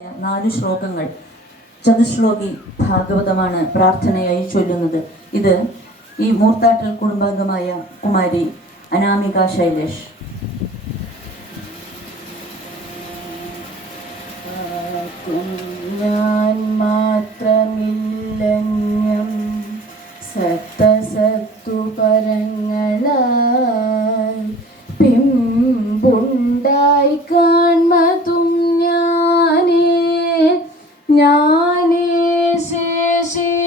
4 ശ്ലോകങ്ങൾ ചതുശ്ലോകി ഭാഗവതമാണ് പ്രാർത്ഥനയായി ചൊല്ലുന്നത്. ഇത് ഈ മൂർത്താട്ടൽ കുടുംബാംഗമായ കുമാരി അനാമിക ശൈലേഷ്. ഞാൻ മാത്രമില്ലഞ്ഞം സത്തസത്തു പരങ്ങളായി പിമ്പുണ്ടായി കാൺമതും ഞാനേ ശേഷിച്ചിടാവതും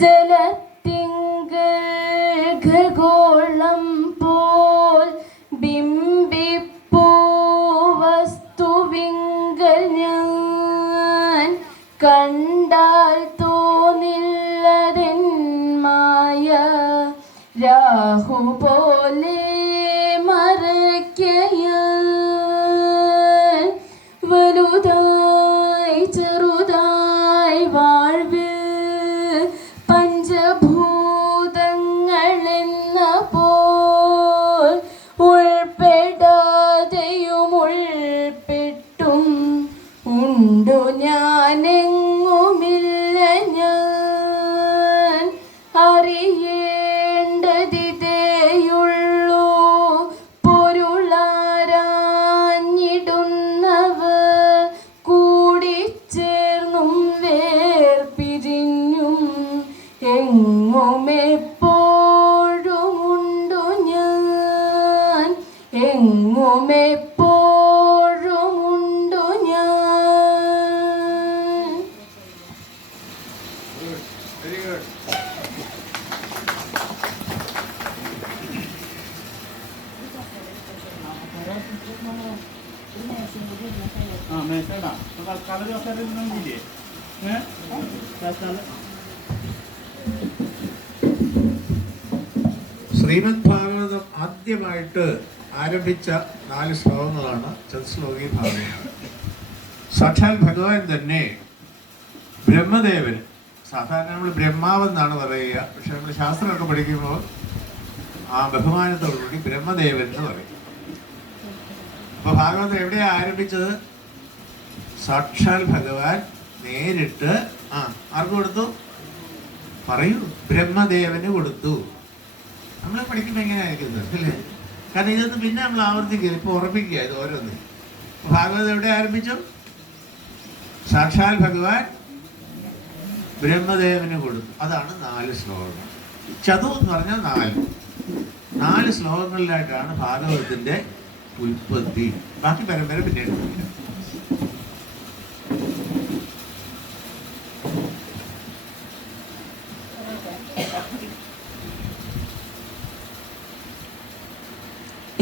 ജലത്തിങ്കൽ ഖഗോളം പോൽ ബിംബിപ്പൂ വസ്തുവിങ്കൽ ഞാൻ കണ്ടാൽ തോന്നില്ലതെൻ മായ രാഹു പോലെ മറയ്ക്കയാൽ വലുതായി ചെറുതായി വാഴ്വിൽ പഞ്ചഭൂതങ്ങളെന്ന പോൽ ഉൾപ്പെടാതെയും ഉൾപ്പെട്ടും ഉണ്ടു ഞാനെങ്ങുമില്ല ഞാൻ അറിയേണ്ടതിതേയുള്ളൂ പൊരുളാരാഞ്ഞിടുന്നവർ കൂടിച്ചേർന്നും വേർപിരിഞ്ഞും എങ്ങുമെപ്പോഴുമുണ്ടു ഞാൻ എങ്ങുമെപ്പോഴുമുണ്ടു ഞാൻ. Very good. ശ്രീമദ് ഭാഗവതം ആദ്യമായിട്ട് ആരംഭിച്ച 4 ശ്ലോകങ്ങളാണ് ചതുശ്ലോകി ഭാഗവതം. സാക്ഷാൽ ഭഗവാൻ തന്നെ ബ്രഹ്മദേവൻ, സാധാരണ നമ്മൾ ബ്രഹ്മാവെന്നാണ് പറയുക, പക്ഷെ നമ്മൾ ശാസ്ത്രമൊക്കെ പഠിക്കുമ്പോൾ ആ ബഹുമാനത്തോടുകൂടി ബ്രഹ്മദേവൻ എന്ന് പറയും. അപ്പൊ ഭാഗവതം എവിടെയാണ് ആരംഭിച്ചത്? സാക്ഷാൽ ഭഗവാൻ നേരിട്ട് ആർക്ക് കൊടുത്തു? പറയൂ. ബ്രഹ്മദേവന് കൊടുത്തു. നമ്മൾ പഠിക്കുമ്പോൾ എങ്ങനെയായിരിക്കുന്നത് അല്ലേ? കാരണം ഇതൊന്നും പിന്നെ നമ്മൾ ആവർത്തിക്കുക, ഇപ്പൊ ഉറപ്പിക്കുക ഇത് ഓരോന്ന്. ഭാഗവതം എവിടെ ആരംഭിച്ചു? സാക്ഷാൽ ഭഗവാൻ ബ്രഹ്മദേവന് കൊടുത്തു. അതാണ് 4 ശ്ലോകങ്ങൾ. ചതു എന്ന് പറഞ്ഞാൽ 4 ശ്ലോകങ്ങളിലായിട്ടാണ് ഭാഗവതത്തിന്റെ ഉൽപ്പത്തി. ബാക്കി പരമ്പര പിന്നീട് പഠിക്കാം.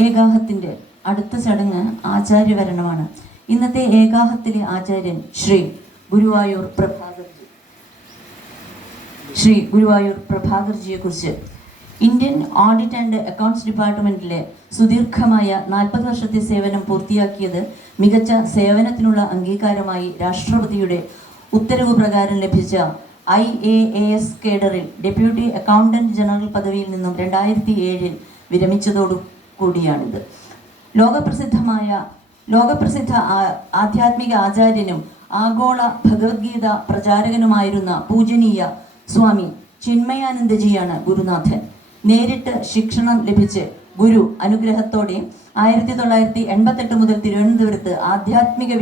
ഏകാഹത്തിന്റെ അടുത്ത ചടങ്ങ് ആചാര്യവരണമാണ്. ഇന്നത്തെ ഏകാഹത്തിലെ ആചാര്യൻ ശ്രീ ഗുരുവായൂർ പ്രഭാകർജിയെ കുറിച്ച് ഇന്ത്യൻ ഓഡിറ്റ് ആൻഡ് അക്കൗണ്ട്സ് ഡിപ്പാർട്ട്മെന്റിലെ സുദീർഘമായ 40 വർഷത്തെ സേവനം പൂർത്തിയാക്കിയത് മികച്ച സേവനത്തിനുള്ള അംഗീകാരമായി രാഷ്ട്രപതിയുടെ ഉത്തരവ് പ്രകാരം ലഭിച്ച IAAS കേഡറിൽ ഡെപ്യൂട്ടി അക്കൗണ്ടന്റ് ജനറൽ പദവിയിൽ നിന്നും 2007 വിരമിച്ചതോടു കൂടിയാണിത്. ലോകപ്രസിദ്ധ ആധ്യാത്മിക ആചാര്യനും ആഗോള ഭഗവത്ഗീത പ്രചാരകനുമായിരുന്ന പൂജനീയ സ്വാമി ചിന്മയാനന്ദജിയാണ് ഗുരുനാഥൻ. നേരിട്ട് ശിക്ഷണം ലഭിച്ച് ഗുരു അനുഗ്രഹത്തോടെ 1988 മുതൽ തിരുവനന്തപുരത്ത് ആധ്യാത്മിക